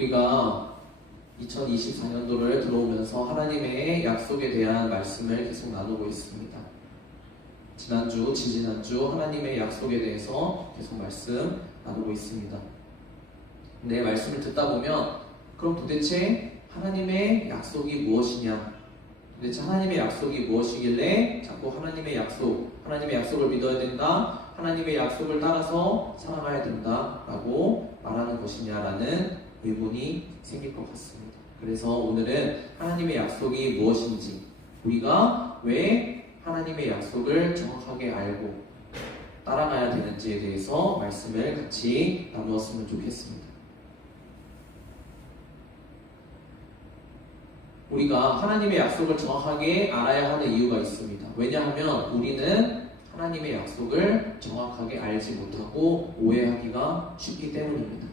우리가 2024년도를 들어오면서 하나님의 약속에 대한 말씀을 계속 나누고 있습니다. 지난주, 지지난주 하나님의 약속에 대해서 계속 말씀 나누고 있습니다. 네, 말씀을 듣다 보면 그럼 도대체 하나님의 약속이 무엇이냐? 도대체 하나님의 약속이 무엇이길래 자꾸 하나님의 약속을 믿어야 된다, 하나님의 약속을 따라서 살아가야 된다 라고 말하는 것이냐라는 의문이 생길 것 같습니다. 그래서 오늘은 하나님의 약속이 무엇인지, 우리가 왜 하나님의 약속을 정확하게 알고 따라가야 되는지에 대해서 말씀을 같이 나누었으면 좋겠습니다. 우리가 하나님의 약속을 정확하게 알아야 하는 이유가 있습니다. 왜냐하면 우리는 하나님의 약속을 정확하게 알지 못하고 오해하기가 쉽기 때문입니다.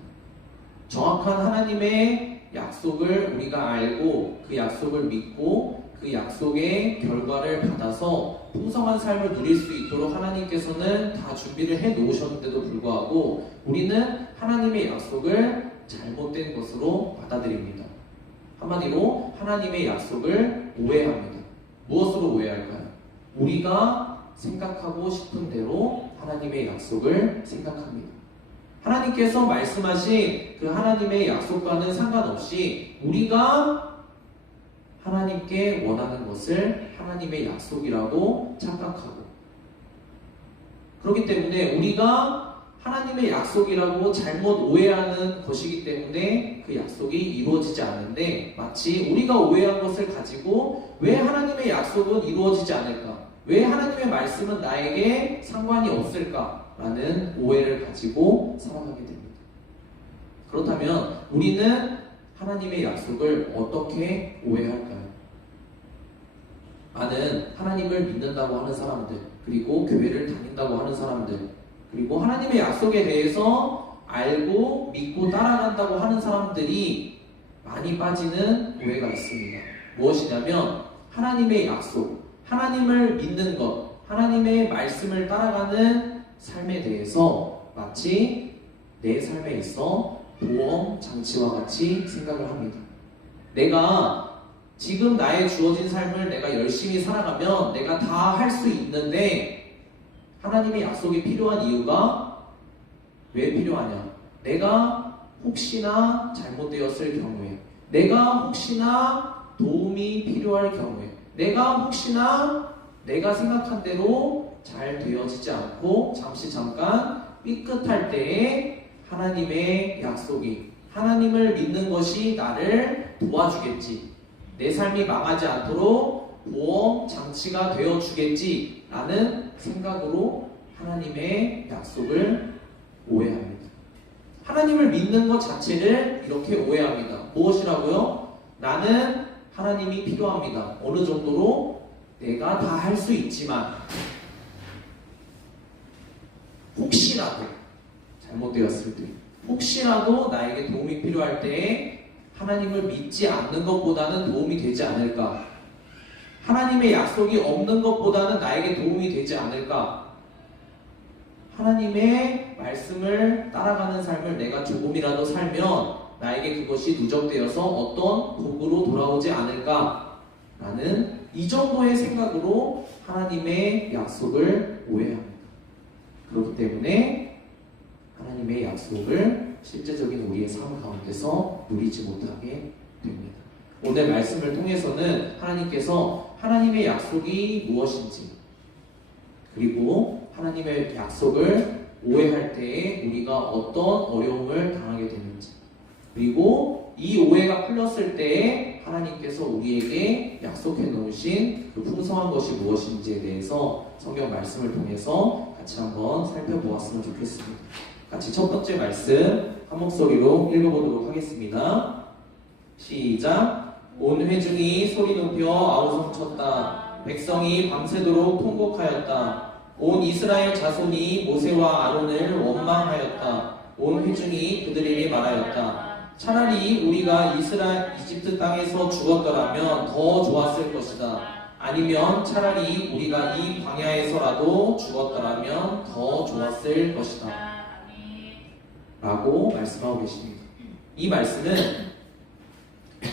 정확한 하나님의 약속을 우리가 알고 그 약속을 믿고 그 약속의 결과를 받아서 풍성한 삶을 누릴 수 있도록 하나님께서는 다 준비를 해 놓으셨는데도 불구하고 우리는 하나님의 약속을 잘못된 것으로 받아들입니다. 한마디로 하나님의 약속을 오해합니다. 무엇으로 오해할까요? 우리가 생각하고 싶은 대로 하나님의 약속을 생각합니다. 하나님께서 말씀하신 그 하나님의 약속과는 상관없이 우리가 하나님께 원하는 것을 하나님의 약속이라고 착각하고, 그렇기 때문에 우리가 하나님의 약속이라고 잘못 오해하는 것이기 때문에 그 약속이 이루어지지 않는데, 마치 우리가 오해한 것을 가지고 왜 하나님의 약속은 이루어지지 않을까? 왜 하나님의 말씀은 나에게 상관이 없을까? 라는 오해를 가지고 살아가게 됩니다. 그렇다면 우리는 하나님의 약속을 어떻게 오해할까요? 많은 하나님을 믿는다고 하는 사람들, 그리고 교회를 다닌다고 하는 사람들, 그리고 하나님의 약속에 대해서 알고 믿고 따라간다고 하는 사람들이 많이 빠지는 오해가 있습니다. 무엇이냐면 하나님의 약속, 하나님을 믿는 것, 하나님의 말씀을 따라가는 삶에 대해서 마치 내 삶에 있어 보험 장치와 같이 생각을 합니다. 내가 지금 나의 주어진 삶을 내가 열심히 살아가면 내가 다 할 수 있는데, 하나님의 약속이 필요한 이유가 왜 필요하냐? 내가 혹시나 잘못되었을 경우에, 내가 혹시나 도움이 필요할 경우에, 내가 혹시나 내가 생각한 대로 잘 되어지지 않고 잠깐 삐끗할 때에 하나님의 약속이, 하나님을 믿는 것이 나를 도와주겠지, 내 삶이 망하지 않도록 보험 장치가 되어주겠지 라는 생각으로 하나님의 약속을 오해합니다. 하나님을 믿는 것 자체를 이렇게 오해합니다. 무엇이라고요? 나는 하나님이 필요합니다. 어느 정도로? 내가 다 할 수 있지만 혹시라도 잘못되었을 때, 혹시라도 나에게 도움이 필요할 때에 하나님을 믿지 않는 것보다는 도움이 되지 않을까? 하나님의 약속이 없는 것보다는 나에게 도움이 되지 않을까? 하나님의 말씀을 따라가는 삶을 내가 조금이라도 살면 나에게 그것이 누적되어서 어떤 복으로 돌아오지 않을까? 라는 이 정도의 생각으로 하나님의 약속을 오해합니다. 그렇기 때문에 하나님의 약속을 실제적인 우리의 삶 가운데서 누리지 못하게 됩니다. 오늘 말씀을 통해서는 하나님께서 하나님의 약속이 무엇인지, 그리고 하나님의 약속을 오해할 때에 우리가 어떤 어려움을 당하게 되는지, 그리고 이 오해가 풀렸을 때에 하나님께서 우리에게 약속해 놓으신 그 풍성한 것이 무엇인지에 대해서 성경 말씀을 통해서 같이 한번 살펴보았으면 좋겠습니다. 같이 첫 번째 말씀 한 목소리로 읽어보도록 하겠습니다. 시작. 온 회중이 소리 높여 아우성쳤다. 백성이 밤새도록 통곡하였다. 온 이스라엘 자손이 모세와 아론을 원망하였다. 온 회중이 그들에게 말하였다. 차라리 우리가 이집트 땅에서 죽었더라면 더 좋았을 것이다. 아니면 차라리 우리가 이 광야에서라도 죽었더라면 더 좋았을 것이다. 라고 말씀하고 계십니다. 이 말씀은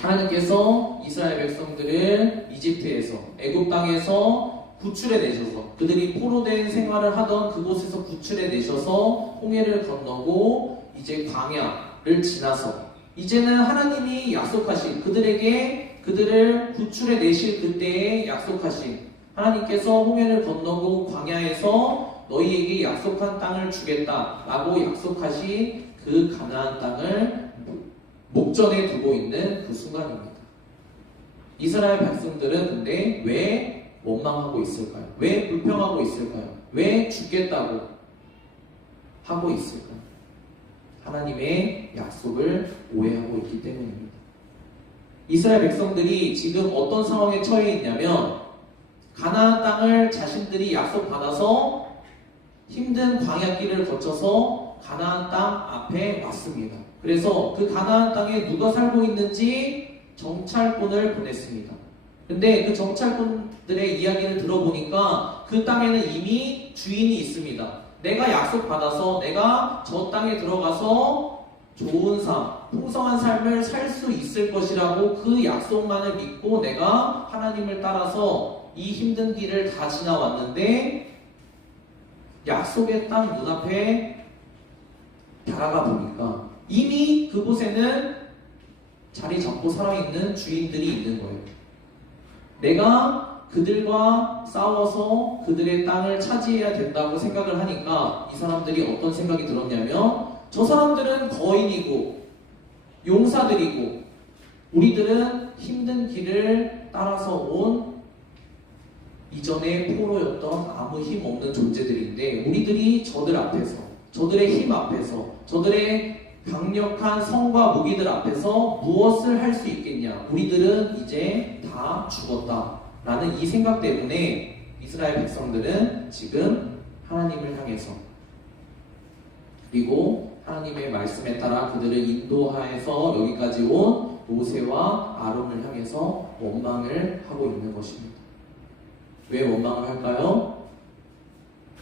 하나님께서 이스라엘 백성들을 이집트에서 애굽 땅에서 구출해 내셔서 그들이 포로된 생활을 하던 그곳에서 구출해 내셔서 홍해를 건너고 이제 광야를 지나서 이제는 하나님이 약속하신 그들에게 그들을 구출해 내실 그때에 약속하신 하나님께서 홍해를 건너고 광야에서 너희에게 약속한 땅을 주겠다라고 약속하신 그 가나안 땅을 목전에 두고 있는 그 순간입니다. 이스라엘 백성들은 근데 왜 원망하고 있을까요? 왜 불평하고 있을까요? 왜 죽겠다고 하고 있을까요? 하나님의 약속을 오해하고 있기 때문입니다. 이스라엘 백성들이 지금 어떤 상황에 처해 있냐면 가나안 땅을 자신들이 약속받아서 힘든 광야길을 거쳐서 가나안 땅 앞에 왔습니다. 그래서 그 가나안 땅에 누가 살고 있는지 정찰꾼을 보냈습니다. 근데 그 정찰꾼들의 이야기를 들어보니까 그 땅에는 이미 주인이 있습니다. 내가 약속받아서 내가 저 땅에 들어가서 좋은 삶, 풍성한 삶을 살 수 있을 것이라고 그 약속만을 믿고 내가 하나님을 따라서 이 힘든 길을 다 지나왔는데 약속의 땅 눈앞에 다가가 보니까 이미 그곳에는 자리 잡고 살아있는 주인들이 있는 거예요. 내가 그들과 싸워서 그들의 땅을 차지해야 된다고 생각을 하니까 이 사람들이 어떤 생각이 들었냐면 저 사람들은 거인이고 용사들이고 우리들은 힘든 길을 따라서 온 이전에 포로였던 아무 힘 없는 존재들인데 우리들이 저들 앞에서 저들의 힘 앞에서 저들의 강력한 성과 무기들 앞에서 무엇을 할 수 있겠냐? 우리들은 이제 다 죽었다 라는 이 생각 때문에 이스라엘 백성들은 지금 하나님을 향해서 그리고 하나님의 말씀에 따라 그들을 인도하여서 여기까지 온 모세와 아론을 향해서 원망을 하고 있는 것입니다. 왜 원망을 할까요?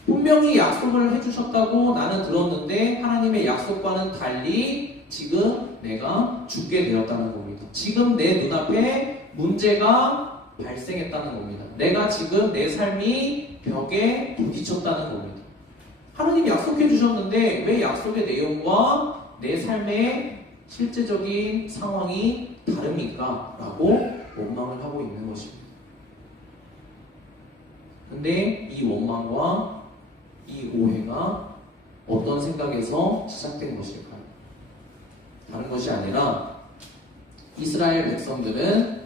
분명히 약속을 해주셨다고 나는 들었는데 하나님의 약속과는 달리 지금 내가 죽게 되었다는 겁니다. 지금 내 눈앞에 문제가 발생했다는 겁니다. 내가 지금 내 삶이 벽에 부딪혔다는 겁니다. 하나님이 약속해 주셨는데 왜 약속의 내용과 내 삶의 실제적인 상황이 다릅니까? 라고 원망을 하고 있는 것입니다. 근데 이 원망과 이 오해가 어떤 생각에서 시작된 것일까요? 다른 것이 아니라 이스라엘 백성들은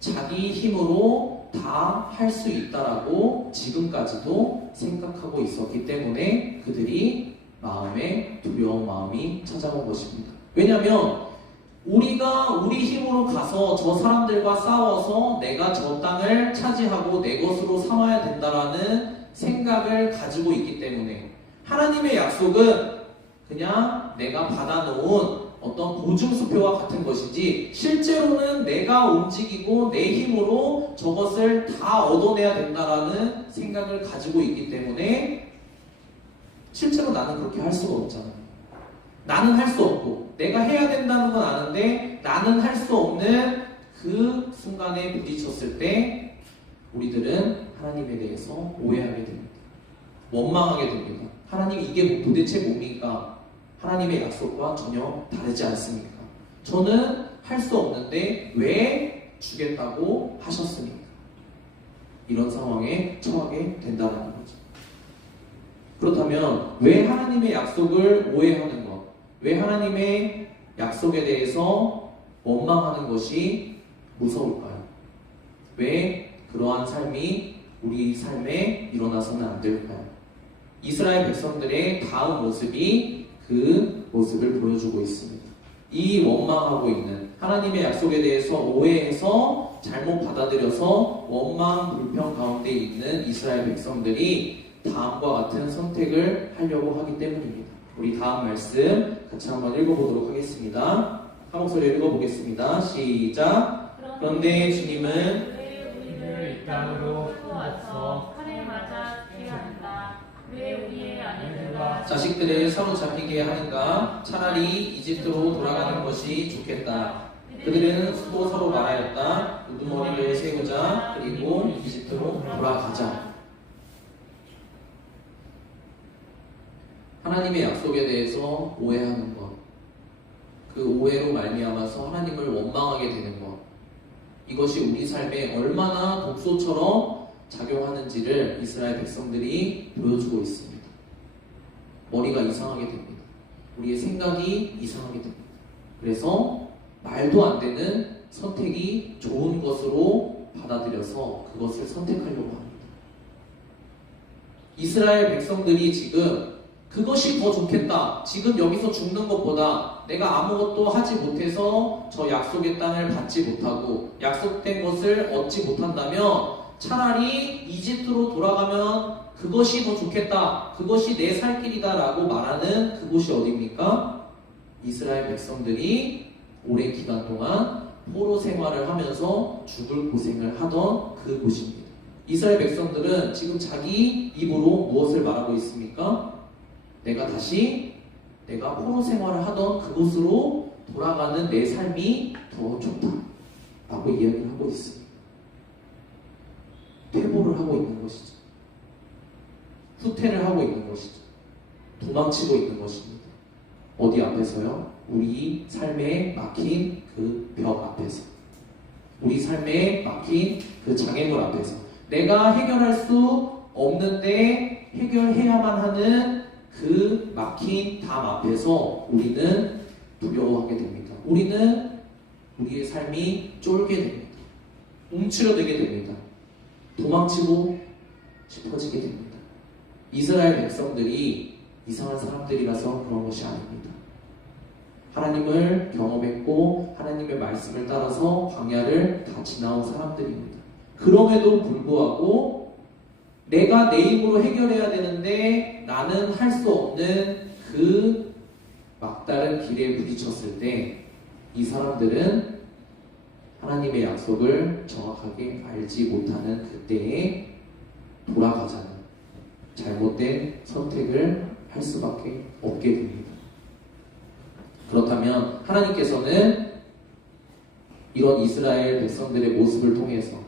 자기 힘으로 다 할 수 있다라고 지금까지도 생각하고 있었기 때문에 그들이 마음에 두려운 마음이 찾아온 것입니다. 왜냐하면 우리가 우리 힘으로 가서 저 사람들과 싸워서 내가 저 땅을 차지하고 내 것으로 삼아야 된다라는 생각을 가지고 있기 때문에 하나님의 약속은 그냥 내가 받아놓은 어떤 보증수표와 같은 것이지 실제로는 내가 움직이고 내 힘으로 저것을 다 얻어내야 된다라는 생각을 가지고 있기 때문에 실제로 나는 그렇게 할 수가 없잖아요. 나는 할 수 없고 내가 해야 된다는 건 아는데 나는 할 수 없는 그 순간에 부딪혔을 때 우리들은 하나님에 대해서 오해하게 됩니다. 원망하게 됩니다. 하나님 이게 도대체 뭡니까? 하나님의 약속과 전혀 다르지 않습니까? 저는 할 수 없는데 왜 주겠다고 하셨습니까? 이런 상황에 처하게 된다는 거죠. 그렇다면 왜 하나님의 약속을 오해하는 것, 왜 하나님의 약속에 대해서 원망하는 것이 무서울까요? 왜 그러한 삶이 우리 삶에 일어나서는 안 될까요? 이스라엘 백성들의 다음 모습이 그 모습을 보여주고 있습니다. 이 원망하고 있는 하나님의 약속에 대해서 오해해서 잘못 받아들여서 원망, 불평 가운데 있는 이스라엘 백성들이 다음과 같은 선택을 하려고 하기 때문입니다. 우리 다음 말씀 같이 한번 읽어보도록 하겠습니다. 한 목소리 읽어보겠습니다. 시작. 그런데 주님은 우리를 이 땅으로 와서 칼에 맞아 죽게 한다. 왜 우리의 아내들과 자식들을 사로잡히게 하는가? 차라리 이집트로 돌아가는 것이 좋겠다. 그들은 서로 말하였다. 우두머리를 세우자. 그리고 이집트로 돌아가자. 하나님의 약속에 대해서 오해하는 것, 그 오해로 말미암아서 하나님을 원망하게 되는 것, 이것이 우리 삶에 얼마나 독소처럼 작용하는지를 이스라엘 백성들이 보여주고 있습니다. 머리가 이상하게 됩니다. 우리의 생각이 이상하게 됩니다. 그래서 말도 안 되는 선택이 좋은 것으로 받아들여서 그것을 선택하려고 합니다. 이스라엘 백성들이 지금 그것이 더 좋겠다. 지금 여기서 죽는 것보다 내가 아무것도 하지 못해서 저 약속의 땅을 받지 못하고 약속된 것을 얻지 못한다면 차라리 이집트로 돌아가면 그것이 더 좋겠다. 그것이 내 살 길이다 라고 말하는 그곳이 어디입니까? 이스라엘 백성들이 오랜 기간 동안 포로 생활을 하면서 죽을 고생을 하던 그곳입니다. 이스라엘 백성들은 지금 자기 입으로 무엇을 말하고 있습니까? 내가 포로 생활을 하던 그곳으로 돌아가는 내 삶이 더 좋다 라고 이야기를 하고 있습니다. 퇴보를 하고 있는 것이죠. 후퇴를 하고 있는 것이죠. 도망치고 있는 것입니다. 어디 앞에서요? 우리 삶에 막힌 그 벽 앞에서, 우리 삶에 막힌 그 장애물 앞에서, 내가 해결할 수 없는데 해결해야만 하는 그 막힌 담 앞에서 우리는 두려워하게 됩니다. 우리는 우리의 삶이 쫄게 됩니다. 움츠러들게 됩니다. 도망치고 싶어지게 됩니다. 이스라엘 백성들이 이상한 사람들이라서 그런 것이 아닙니다. 하나님을 경험했고 하나님의 말씀을 따라서 광야를 다 지나온 사람들입니다. 그럼에도 불구하고 내가 내 힘으로 해결해야 되는데 나는 할 수 없는 그 막다른 길에 부딪혔을 때 이 사람들은 하나님의 약속을 정확하게 알지 못하는 그때에 돌아가자는 잘못된 선택을 할 수밖에 없게 됩니다. 그렇다면 하나님께서는 이런 이스라엘 백성들의 모습을 통해서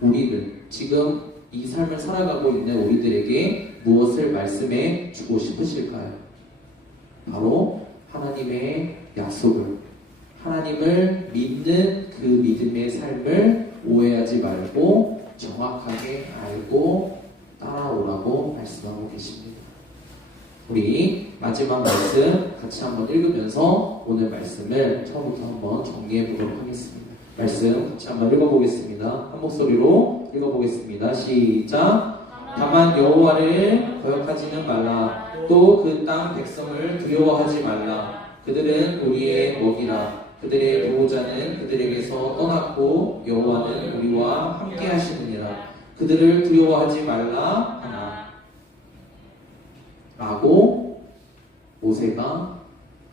우리를, 지금 이 삶을 살아가고 있는 우리들에게 무엇을 말씀해 주고 싶으실까요? 바로 하나님의 약속을, 하나님을 믿는 그 믿음의 삶을 오해하지 말고 정확하게 알고 따라오라고 말씀하고 계십니다. 우리 마지막 말씀 같이 한번 읽으면서 오늘 말씀을 처음부터 한번 정리해 보도록 하겠습니다. 말씀 같이 한번 읽어보겠습니다. 한 목소리로 읽어보겠습니다. 시작. 다만 여호와를 거역하지는 말라. 또 그 땅 백성을 두려워하지 말라. 그들은 우리의 먹이라. 그들의 보호자는 그들에게서 떠났고 여호와는 우리와 함께 하시느니라. 그들을 두려워하지 말라 하나. 라고 모세가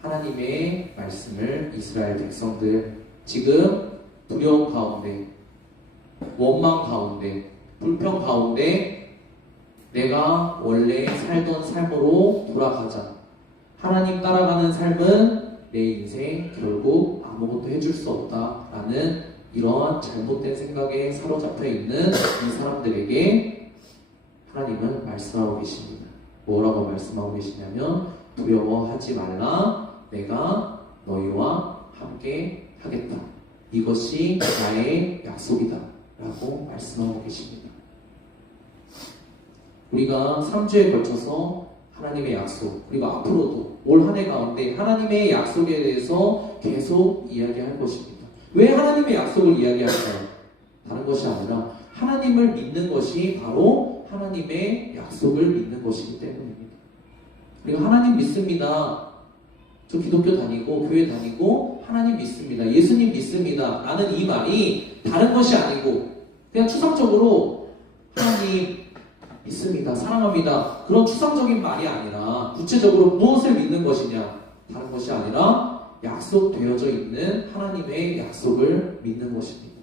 하나님의 말씀을 이스라엘 백성들, 지금 두려움 가운데, 원망 가운데, 불평 가운데 내가 원래 살던 삶으로 돌아가자. 하나님 따라가는 삶은 내 인생 결국 아무것도 해줄 수 없다라는 이러한 잘못된 생각에 사로잡혀 있는 이 사람들에게 하나님은 말씀하고 계십니다. 뭐라고 말씀하고 계시냐면 두려워하지 말라. 내가 너희와 함께 하겠다. 이것이 나의 약속이다 라고 말씀하고 계십니다. 우리가 3주에 걸쳐서 하나님의 약속, 그리고 앞으로도 올 한 해 가운데 하나님의 약속에 대해서 계속 이야기할 것입니다. 왜 하나님의 약속을 이야기할까요? 다른 것이 아니라 하나님을 믿는 것이 바로 하나님의 약속을 믿는 것이기 때문입니다. 그리고 하나님 믿습니다. 저 기독교 다니고 교회 다니고 하나님 믿습니다. 예수님 믿습니다. 라는 이 말이 다른 것이 아니고 그냥 추상적으로 하나님 믿습니다. 사랑합니다. 그런 추상적인 말이 아니라 구체적으로 무엇을 믿는 것이냐? 다른 것이 아니라 약속되어져 있는 하나님의 약속을 믿는 것입니다.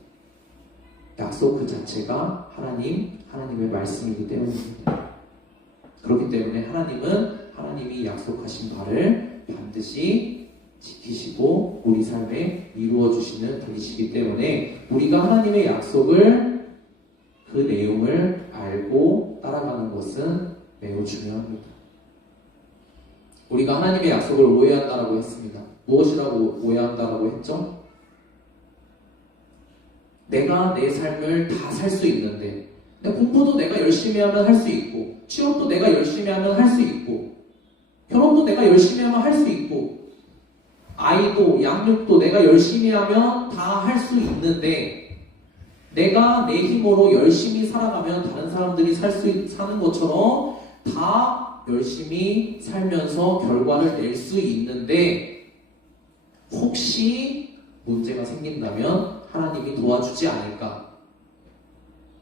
약속 그 자체가 하나님의 말씀이기 때문입니다. 그렇기 때문에 하나님은 하나님이 약속하신 바를 반드시 지키시고 우리 삶에 이루어 주시는 분이시기 때문에 우리가 하나님의 약속을 그 내용을 알고 따라가는 것은 매우 중요합니다. 우리가 하나님의 약속을 오해한다라고 했습니다. 무엇이라고 오해한다라고 했죠? 내가 내 삶을 다 살 수 있는데 공부도 내가 열심히 하면 할 수 있고 취업도 내가 열심히 하면 할 수 있고 결혼도 내가 열심히 하면 할 수 있고 아이도 양육도 내가 열심히 하면 다 할 수 있는데 내가 내 힘으로 열심히 살아가면 다른 사람들이 사는 것처럼 다 열심히 살면서 결과를 낼 수 있는데 혹시 문제가 생긴다면 하나님이 도와주지 않을까?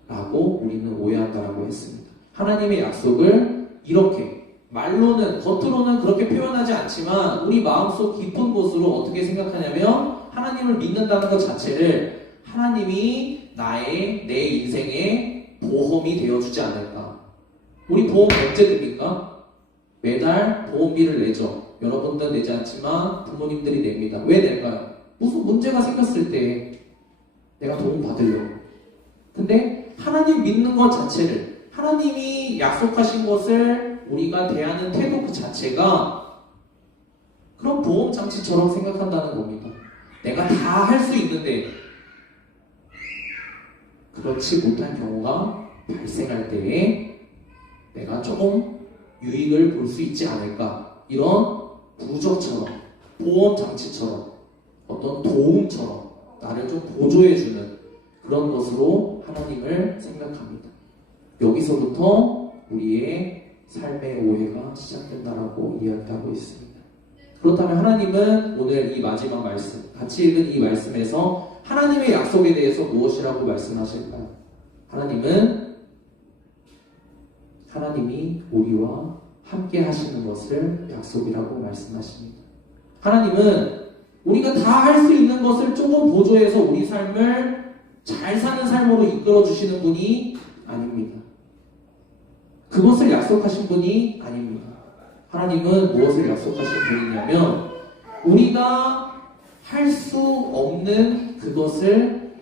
라고 우리는 오해한다라고 했습니다. 하나님의 약속을 이렇게 말로는 겉으로는 그렇게 표현하지 않지만 우리 마음속 깊은 곳으로 어떻게 생각하냐면 하나님을 믿는다는 것 자체를 하나님이 내 인생의 보험이 되어주지 않을까. 우리 보험 언제 듭니까? 매달 보험비를 내죠. 여러분들은 내지 않지만 부모님들이 냅니다. 왜 낼까요? 무슨 문제가 생겼을 때 내가 도움 받으려고. 근데 하나님 믿는 것 자체를 하나님이 약속하신 것을 우리가 대하는 태도 그 자체가 그런 보험 장치처럼 생각한다는 겁니다. 내가 다 할 수 있는데 그렇지 못한 경우가 발생할 때에 내가 조금 유익을 볼 수 있지 않을까. 이런 부적처럼 보험 장치처럼 어떤 도움처럼 나를 좀 보조해주는 그런 것으로 하나님을 생각합니다. 여기서부터 우리의 삶의 오해가 시작된다라고 이야기하고 있습니다. 그렇다면 하나님은 오늘 이 마지막 말씀, 같이 읽은 이 말씀에서 하나님의 약속에 대해서 무엇이라고 말씀하실까요? 하나님이 우리와 함께 하시는 것을 약속이라고 말씀하십니다. 하나님은 우리가 다 할 수 있는 것을 조금 보조해서 우리 삶을 잘 사는 삶으로 이끌어 주시는 분이 아닙니다. 그것을 약속하신 분이 아닙니다. 하나님은 무엇을 약속하신 분이냐면 우리가 할 수 없는 그것을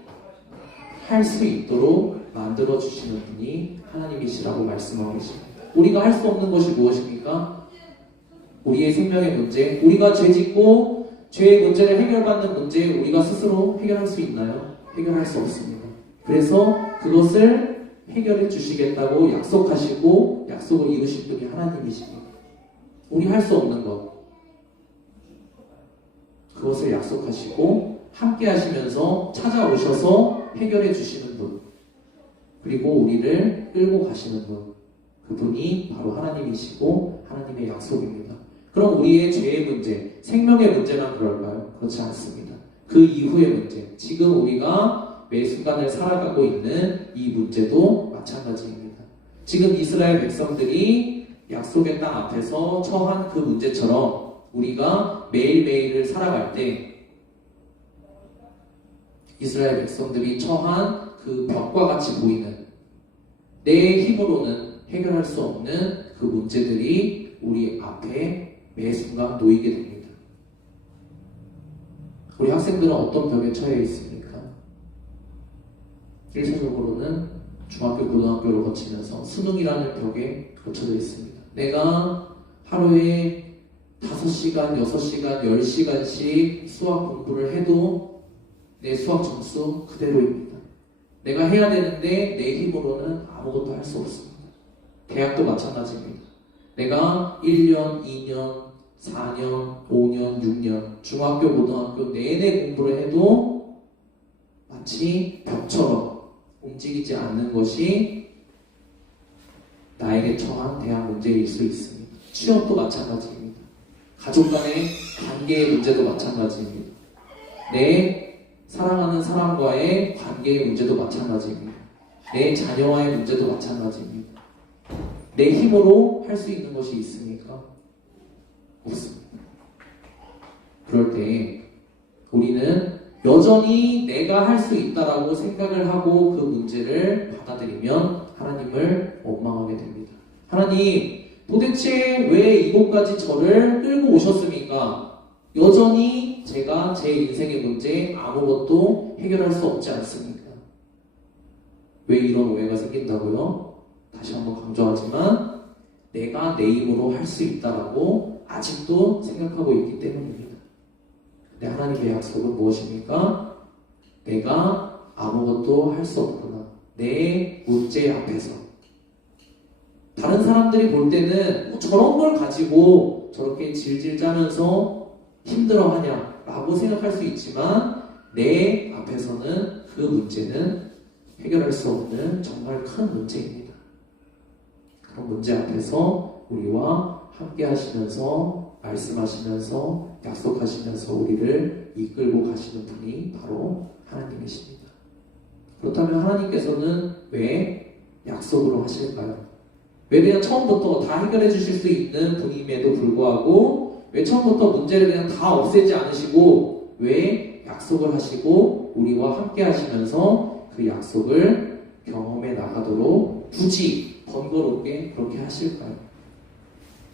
할 수 있도록 만들어 주시는 분이 하나님이시라고 말씀하고 계십니다. 우리가 할 수 없는 것이 무엇입니까? 우리의 생명의 문제, 우리가 죄 짓고 죄의 문제를 해결받는 문제 우리가 스스로 해결할 수 있나요? 해결할 수 없습니다. 그래서 그것을 해결해 주시겠다고 약속하시고 약속을 이루신 분이 하나님이십니다. 우리 할 수 없는 것 그것을 약속하시고 함께 하시면서 찾아오셔서 해결해 주시는 분 그리고 우리를 끌고 가시는 분 그분이 바로 하나님이시고 하나님의 약속입니다. 그럼 우리의 죄의 문제, 생명의 문제만 그럴까요? 그렇지 않습니다. 그 이후의 문제, 지금 우리가 매 순간을 살아가고 있는 이 문제도 마찬가지입니다. 지금 이스라엘 백성들이 약속의 땅 앞에서 처한 그 문제처럼 우리가 매일매일을 살아갈 때 이스라엘 백성들이 처한 그 벽과 같이 보이는 내 힘으로는 해결할 수 없는 그 문제들이 우리 앞에 매 순간 놓이게 됩니다. 우리 학생들은 어떤 벽에 처해 있습니까? 1차적으로는 중학교, 고등학교를 거치면서 수능이라는 벽에 거쳐져 있습니다. 내가 하루에 5시간, 6시간, 10시간씩 수학 공부를 해도 내 수학 점수 그대로입니다. 내가 해야 되는데 내 힘으로는 아무것도 할 수 없습니다. 대학도 마찬가지입니다. 내가 1년, 2년, 4년, 5년, 6년 중학교, 고등학교 내내 공부를 해도 마치 벽처럼 움직이지 않는 것이 나에게 처한 대학 문제일 수 있습니다. 취업도 마찬가지입니다. 가족 간의 관계의 문제도 마찬가지입니다. 내 사랑하는 사람과의 관계의 문제도 마찬가지입니다. 내 자녀와의 문제도 마찬가지입니다. 내 힘으로 할 수 있는 것이 있습니까? 없습니다. 그럴 때 우리는 여전히 내가 할 수 있다라고 생각을 하고 그 문제를 받아들이면 하나님을 원망하게 됩니다. 하나님, 도대체 왜 이곳까지 저를 끌고 오셨습니까? 여전히 제가 제 인생의 문제 아무것도 해결할 수 없지 않습니까? 왜 이런 오해가 생긴다고요? 다시 한번 강조하지만 내가 내 힘으로 할 수 있다라고 아직도 생각하고 있기 때문입니다. 근데 하나님의 약속은 무엇입니까? 내가 아무것도 할 수 없구나. 내 문제 앞에서. 다른 사람들이 볼 때는 저런 걸 가지고 저렇게 질질 짜면서 힘들어하냐 라고 생각할 수 있지만 내 앞에서는 그 문제는 해결할 수 없는 정말 큰 문제입니다. 그런 문제 앞에서 우리와 함께 하시면서 말씀하시면서 약속하시면서 우리를 이끌고 가시는 분이 바로 하나님이십니다. 그렇다면 하나님께서는 왜 약속으로 하실까요? 왜 그냥 처음부터 다 해결해 주실 수 있는 분임에도 불구하고 왜 처음부터 문제를 그냥 다 없애지 않으시고 왜 약속을 하시고 우리와 함께 하시면서 그 약속을 경험해 나가도록 굳이 번거롭게 그렇게 하실까요?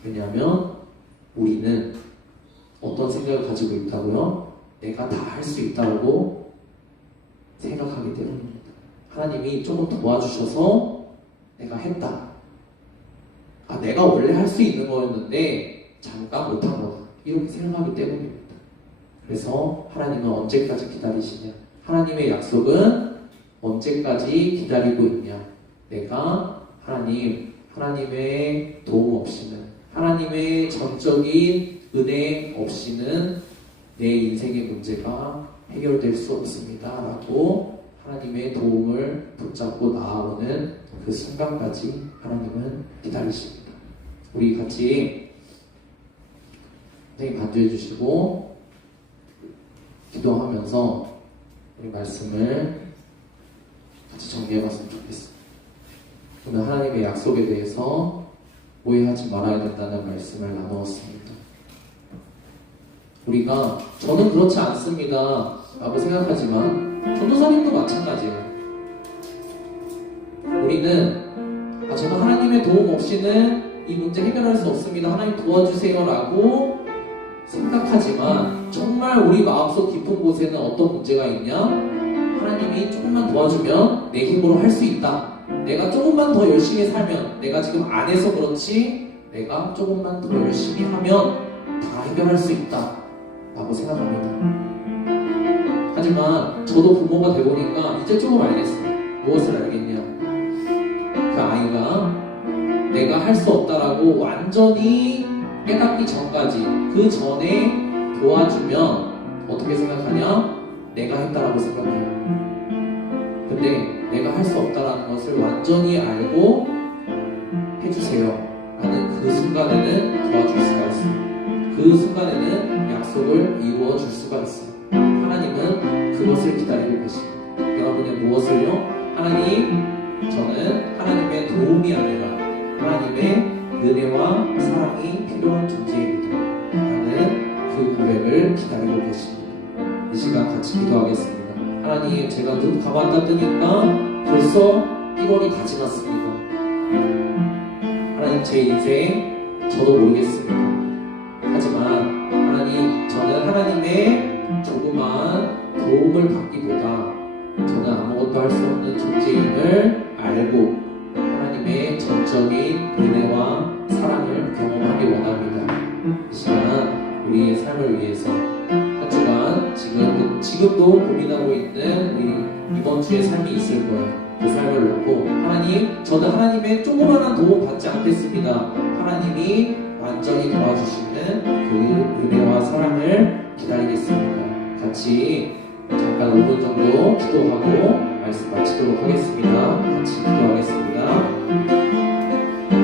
왜냐하면 우리는 어떤 생각을 가지고 있다고요? 내가 다 할 수 있다고 생각하기 때문입니다. 하나님이 조금 도와주셔서 내가 했다. 내가 원래 할 수 있는 거였는데 잠깐 못한 거다. 이렇게 생각하기 때문입니다. 그래서 하나님은 언제까지 기다리시냐? 하나님의 약속은 언제까지 기다리고 있냐? 내가 하나님의 도움 없이는, 하나님의 전적인 은혜 없이는 내 인생의 문제가 해결될 수 없습니다. 라고 하나님의 도움을 붙잡고 나아오는 그 순간까지 하나님은 기다리십니다. 우리 같이 선생님 반주해 주시고 기도하면서 우리 말씀을 같이 정리해 봤으면 좋겠습니다. 오늘 하나님의 약속에 대해서 오해하지 말아야 된다는 말씀을 나누었습니다. 우리가 저는 그렇지 않습니다 라고 생각하지만 전도사님도 마찬가지예요. 우리는 저는 하나님의 도움 없이는 이 문제 해결할 수 없습니다. 하나님 도와주세요 라고 생각하지만 정말 우리 마음속 깊은 곳에는 어떤 문제가 있냐? 하나님이 조금만 도와주면 내 힘으로 할 수 있다. 내가 조금만 더 열심히 살면, 내가 지금 안 해서 그렇지 내가 조금만 더 열심히 하면 다 해결할 수 있다 라고 생각합니다. 하지만 저도 부모가 되보니까 이제 조금 알겠어요. 무엇을 알겠냐? 그 아이가 내가 할 수 없다라고 완전히 깨닫기 전까지, 그 전에 도와주면 어떻게 생각하냐? 내가 했다라고 생각해요. 근데 내가 할 수 없다라는 것을 완전히 알고 해주세요 라는 그 순간에는 도와줄 수가 있어요. 그 순간에는 약속을 이루어 줄 수가 있어요. 하나님은 그것을 기다리고 계십니다. 여러분의 무엇을요? 하나님, 저는 하나님의 도움이 아니라 하나님의 은혜와 사랑이 필요한 존재입니다 라는 그 고백을 기다리고 계십니다. 이 시간 같이 기도하겠습니다. 하나님, 제가 눈 감았다 뜨니까 벌써 1월이 다 지났습니다. 하나님, 제 인생 저도 모르겠습니다. 하지만 하나님, 저는 하나님의 조그만 도움을 받기보다 저는 아무것도 할 수 없는 존재임을 알고 하나님의 전적인 은혜와 사랑을 경험하기 원합니다. 이 시간 우리의 삶을 위해서 한 주간 지금도 고민하고 있는 우리 이번 주의 삶이 있을 거예요. 그 삶을 놓고 하나님, 저는 하나님의 조그만한 도움 받지 않겠습니다. 하나님이 완전히 도와주시는 그 은혜와 사랑을 기다리겠습니다. 같이 잠깐 5분 정도 기도하고 말씀 마치도록 하겠습니다. 같이 기도하겠습니다.